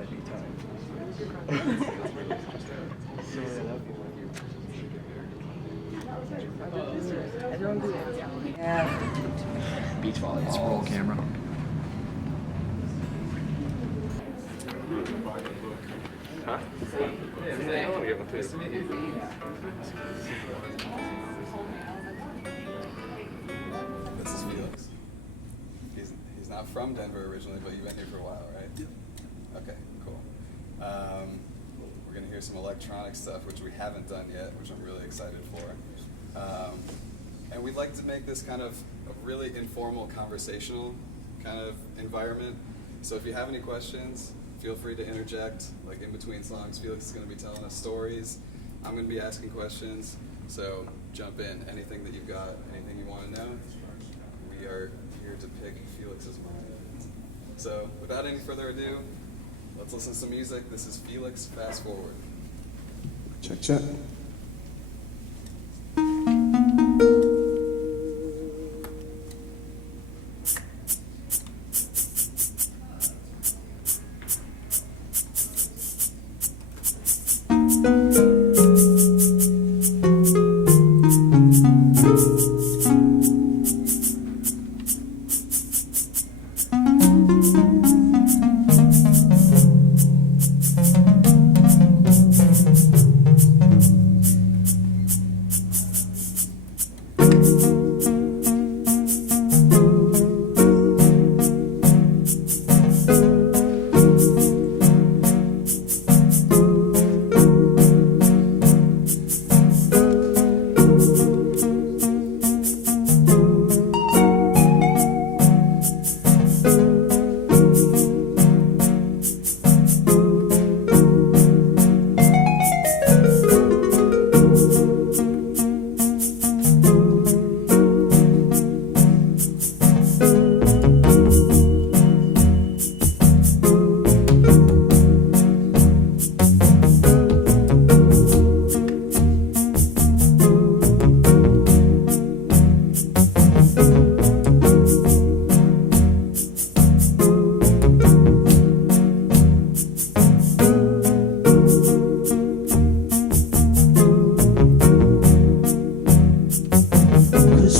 anytime. So yeah. Beach volley. It's roll camera. Huh? Yeah, I want to give him a twist. This is Felix. He's not from Denver originally, but you've been here for a while, right? Yep. Okay, cool. We're gonna hear some electronic stuff, which we haven't done yet, which I'm really excited for. And we'd like to make this kind of a really informal, conversational kind of environment. So if you have any questions, feel free to interject. Like in between songs, Felix is gonna be telling us stories. I'm gonna be asking questions. So jump in, anything that you've got, anything you wanna know. We are here to pick Felix's mind. So without any further ado, let's listen to some music. This is Felix, Fast Forward. Check, check.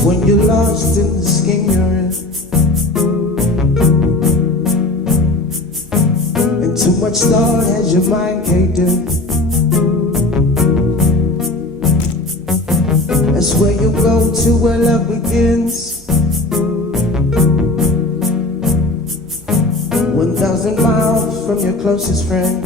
When you're lost in the skin you're in, and too much thought has your mind caved in, that's where you go to where love begins. 1,000 miles from your closest friend.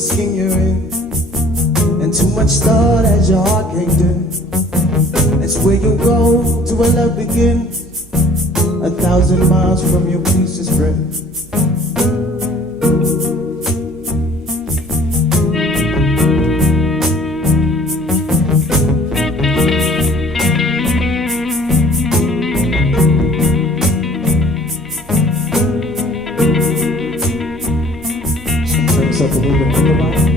Skin you're in, and too much thought as your heart caved in. That's where you go to where love begins. 1,000 miles from your closest friend. Up a little bit on the line.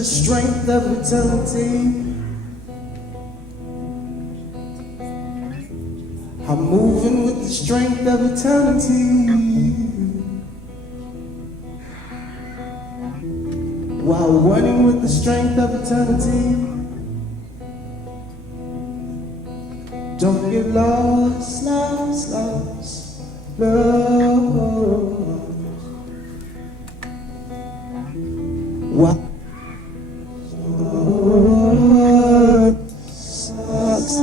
the strength of eternity. I'm moving with the strength of eternity, while running with the strength of eternity. Don't get lost, lost, lost, lost. What sucks,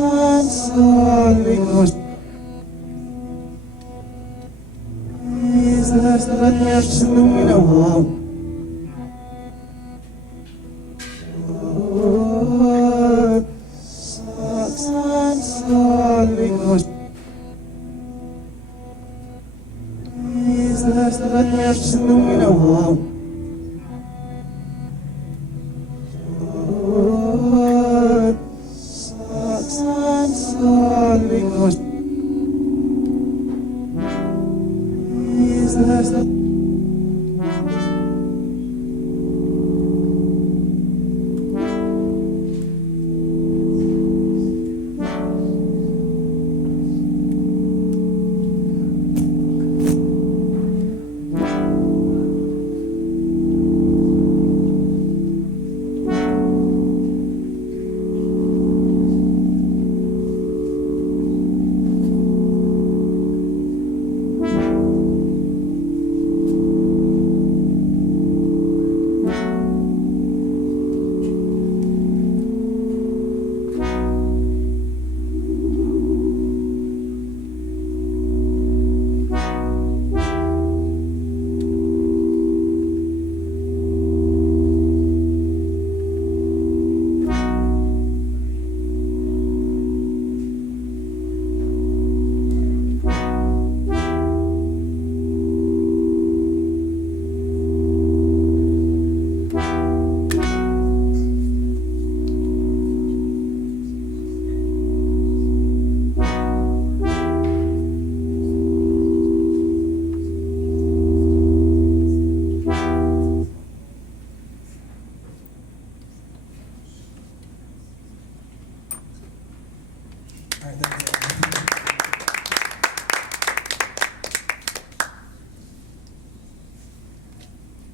is less than a wow.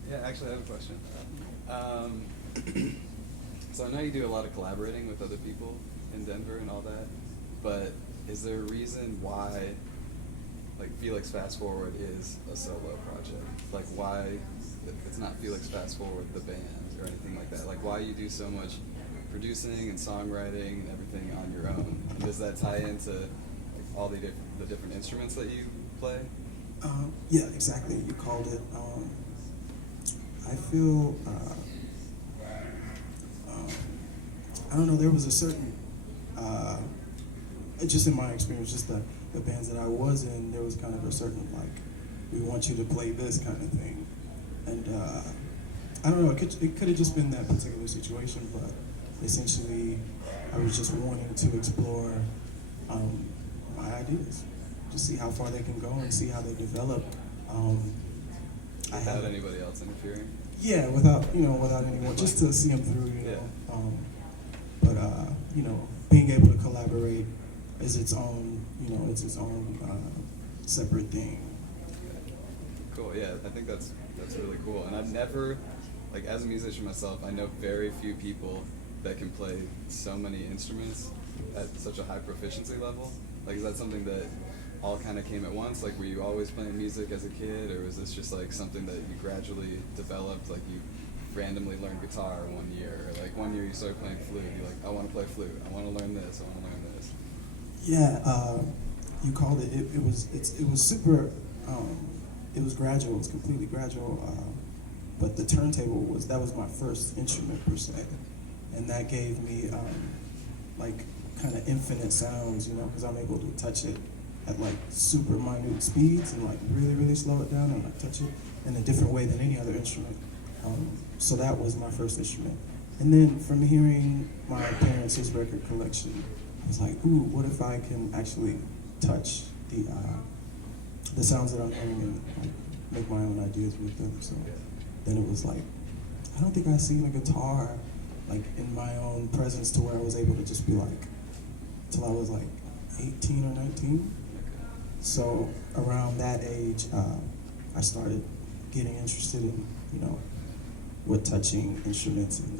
Yeah, actually, I have a question. So I know you do a lot of collaborating with other people in Denver and all that, but is there a reason why, like, Felix Fast4ward is a solo project? Like, why it's not Felix Fast4ward the band or anything like that? Like, why you do so much producing and songwriting and everything on your own? And does that tie into like, all the different instruments that you play? Yeah, exactly. You called it. I feel, I don't know, there was a certain, just in my experience, just the bands that I was in, there was kind of a certain, like, we want you to play this kind of thing. And I don't know, it could have just been that particular situation, but essentially, I was just wanting to explore my ideas, just see how far they can go and see how they develop. Without anybody else interfering? Yeah, without anyone, just to see them through, you know. But being able to collaborate is its own, it's its own separate thing. Cool. Yeah, I think that's really cool. And I've never, like, as a musician myself, I know very few people that can play so many instruments at such a high proficiency level. Like, is that something that all kind of came at once? Like, were you always playing music as a kid, or was this just like something that you gradually developed? Like, you randomly learned guitar one year, or like one year you started playing flute. You're like, I want to play flute. I want to learn this. I want to learn this. Yeah, you called it. It was super. It was gradual. It was completely gradual. But the turntable was my first instrument per se, and that gave me like kind of infinite sounds, because I'm able to touch it at like super minute speeds and like really, really slow it down and like touch it in a different way than any other instrument. So that was my first instrument. And then from hearing my parents' record collection, I was like, ooh, what if I can actually touch the sounds that I'm hearing and like, make my own ideas with them. So then it was like, I don't think I've seen a guitar like in my own presence to where I was able to just be like, till I was like 18 or 19. So around that age, I started getting interested in, what touching instruments and,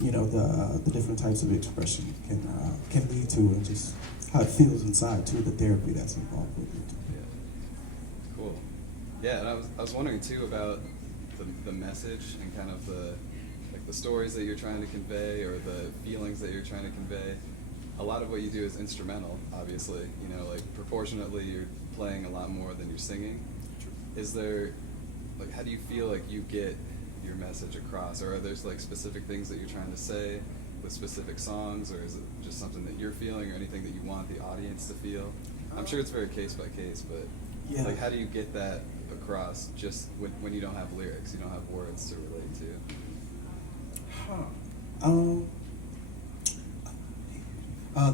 the different types of expression can lead to, and just how it feels inside too, the therapy that's involved with it. Yeah. Cool. Yeah, and I was wondering too about the message and kind of the stories that you're trying to convey, or the feelings that you're trying to convey. A lot of what you do is instrumental, obviously. Proportionately, you're playing a lot more than you're singing. Is there, how do you feel like you get your message across, or are there specific things that you're trying to say with specific songs, or is it just something that you're feeling, or anything that you want the audience to feel? I'm sure it's very case by case, but Yeah. how do you get that across just when you don't have lyrics, you don't have words to relate to?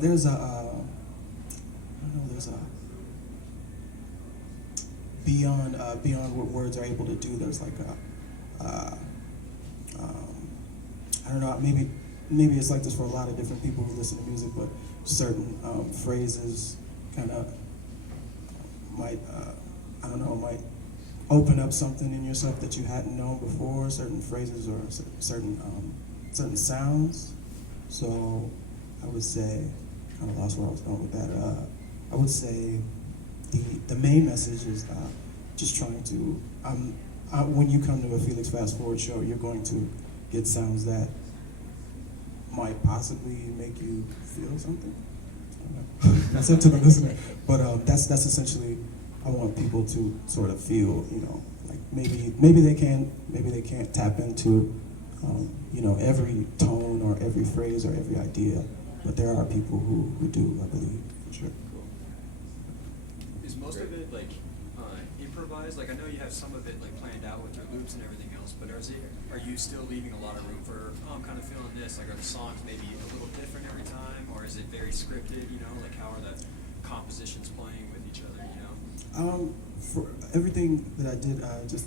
There's a beyond what words are able to do. There's I don't know, maybe it's like this for a lot of different people who listen to music, but certain phrases kind of might might open up something in yourself that you hadn't known before. Certain phrases or certain sounds. So I would say, kind of lost where I was going with that. I would say the main message is just trying to, when you come to a Felix Fast4ward show, you're going to get sounds that might possibly make you feel something. That's up to the listener. But that's essentially, I want people to sort of feel, maybe they can't tap into, every tone or every phrase or every idea, but there are people who do, I believe, for sure. Cool. Is most of it improvised? I know you have some of it planned out with your loops and everything else, but are you still leaving a lot of room for, I'm kind of feeling this, are the songs maybe a little different every time, or is it very scripted, how are the compositions playing with each other, For everything that I did, just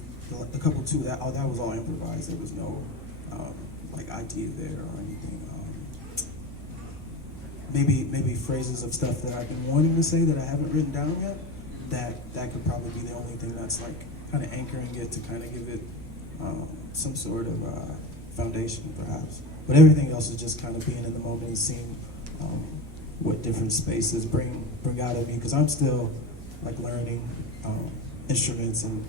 a couple too, that was all improvised. There was no idea there or anything. Maybe phrases of stuff that I've been wanting to say that I haven't written down yet. That could probably be the only thing that's kind of anchoring it to kind of give it some sort of foundation, perhaps. But everything else is just kind of being in the moment and seeing what different spaces bring out of me, because I'm still learning instruments, and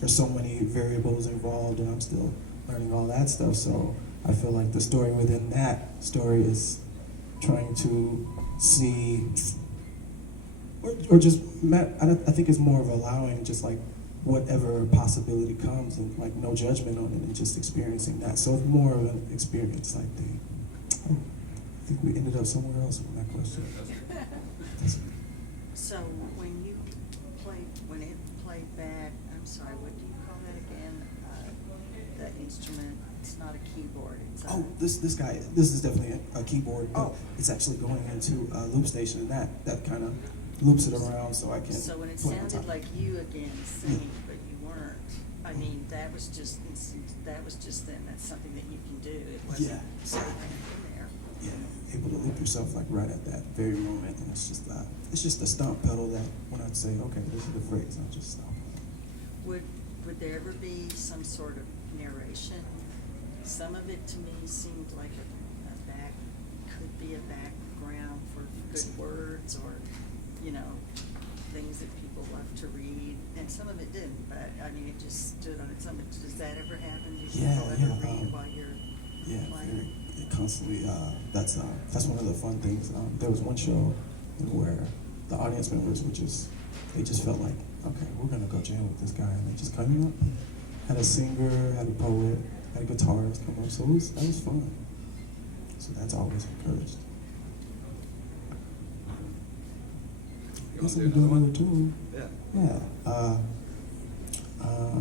there's so many variables involved, and I'm still learning all that stuff. So I feel like the story within that story is trying to see, or just, I think it's more of allowing just whatever possibility comes, and no judgment on it, and just experiencing that. So it's more of an experience thing. Oh, I think we ended up somewhere else with that question. So when it played back, I'm sorry, what do you call that again? The instrument, it's not a keyboard, it's a... This is definitely a keyboard, but Oh. it's actually going into a loop station, and that kind of loops it around so I can... So when it play on top. sounded like you again singing, but you weren't, I mean, that was just then, that's something that you can do. It wasn't Yeah. something in there. Yeah, able to loop yourself right at that very moment, and it's just a stomp pedal that when I say, okay, this is the phrase, I'll just stop. Would there ever be some sort of narration? Some of it to me seemed like could be a background for good words, or things that people love to read, and some of it didn't. But I mean, it just stood on its own. Does that ever happen? Do people ever read while you're playing? Constantly. That's one of the fun things. There was one show where the audience members they just felt like, okay, we're gonna go jam with this guy, and they just cut him up. Had a singer, had a poet, had a guitarist come up, so that was fun. So that's always encouraged. You want to do another one? Too. Yeah. Yeah.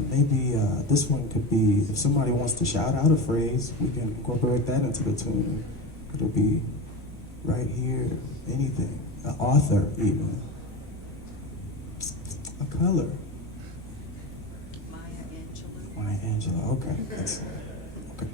Maybe this one could be, if somebody wants to shout out a phrase, we can incorporate that into the tune. It'll be right here, anything. An author, even. A color. Maya Angelou, okay. Excellent. Okay.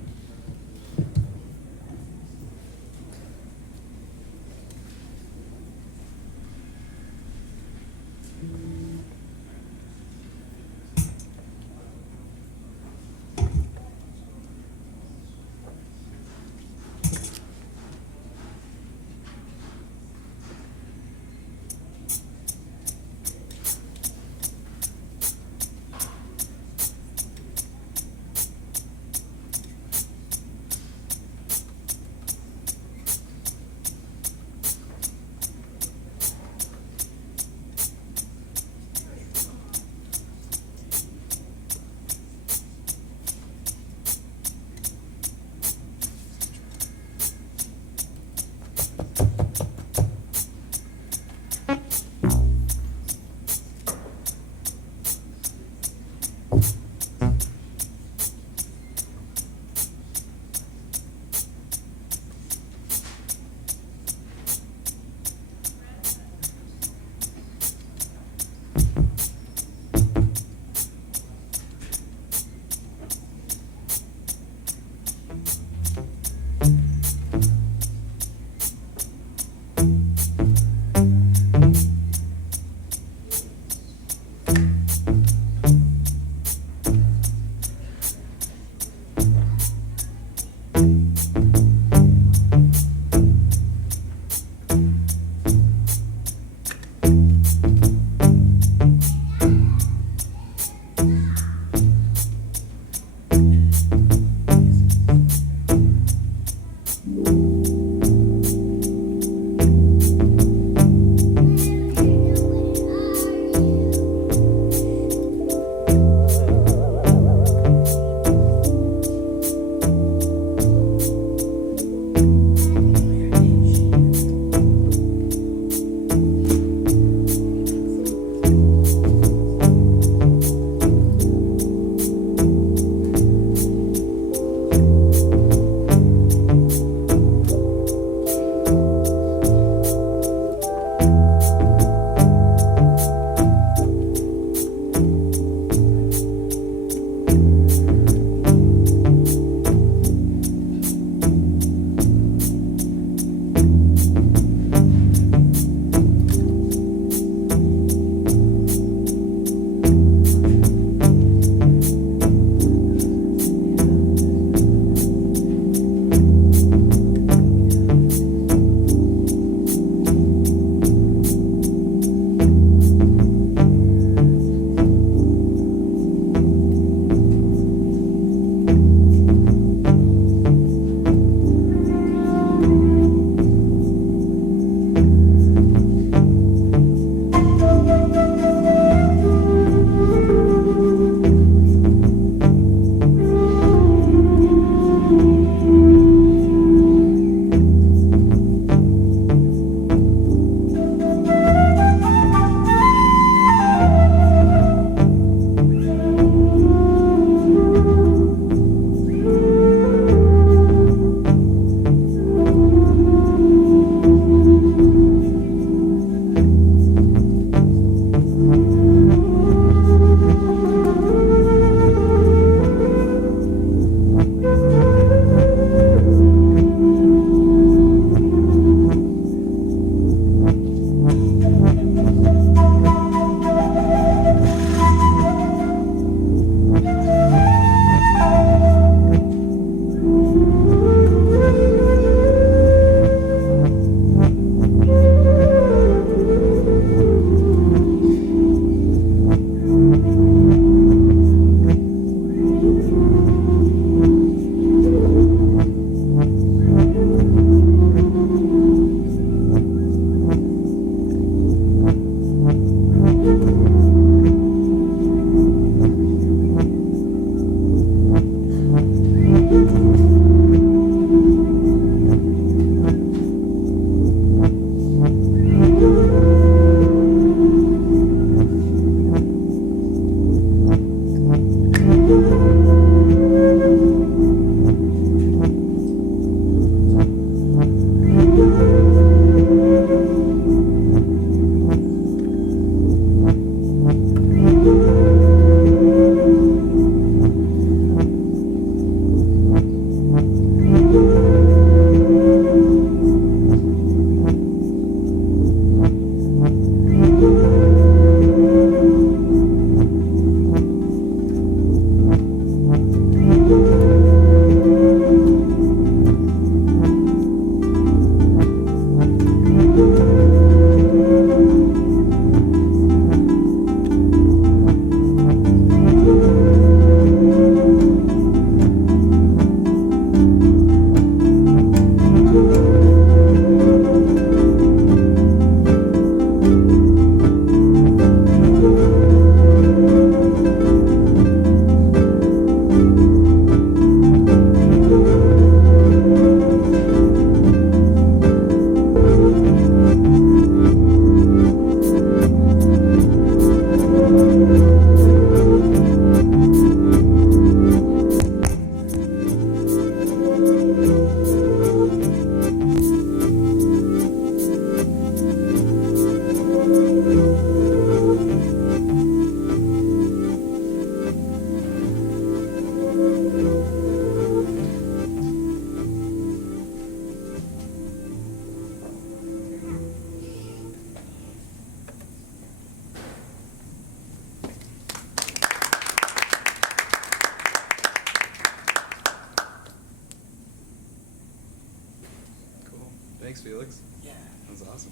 Felix? Yeah. That's awesome.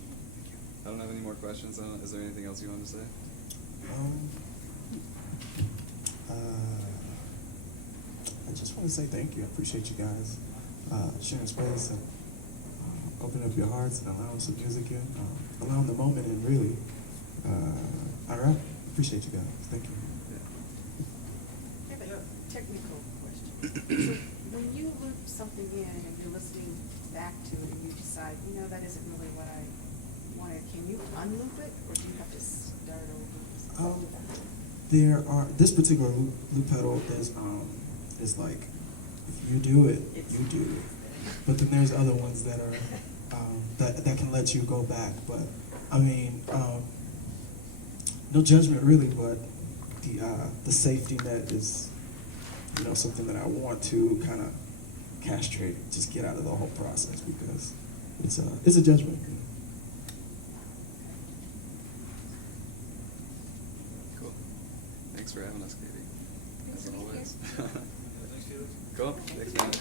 I don't have any more questions. Is there anything else you want to say? I just want to say thank you. I appreciate you guys sharing space and opening up your hearts and allowing some music in, allowing the moment in, really. All right. Appreciate you guys. Thank you. I have a technical question. So when you loop something in and you're listening back to it and you decide, you know, that isn't really what I wanted, can you unloop it or do you have to start over? There are this particular loop pedal is like if you do it, you do it. But then there's other ones that are that can let you go back. But I mean, no judgment really, but the safety net is, you know, something that I want to kind of castrate, just get out of the whole process because it's a judgment. Cool. Thanks for having us, Katie. As always. Thanks, Felix. Cool. Thanks, man.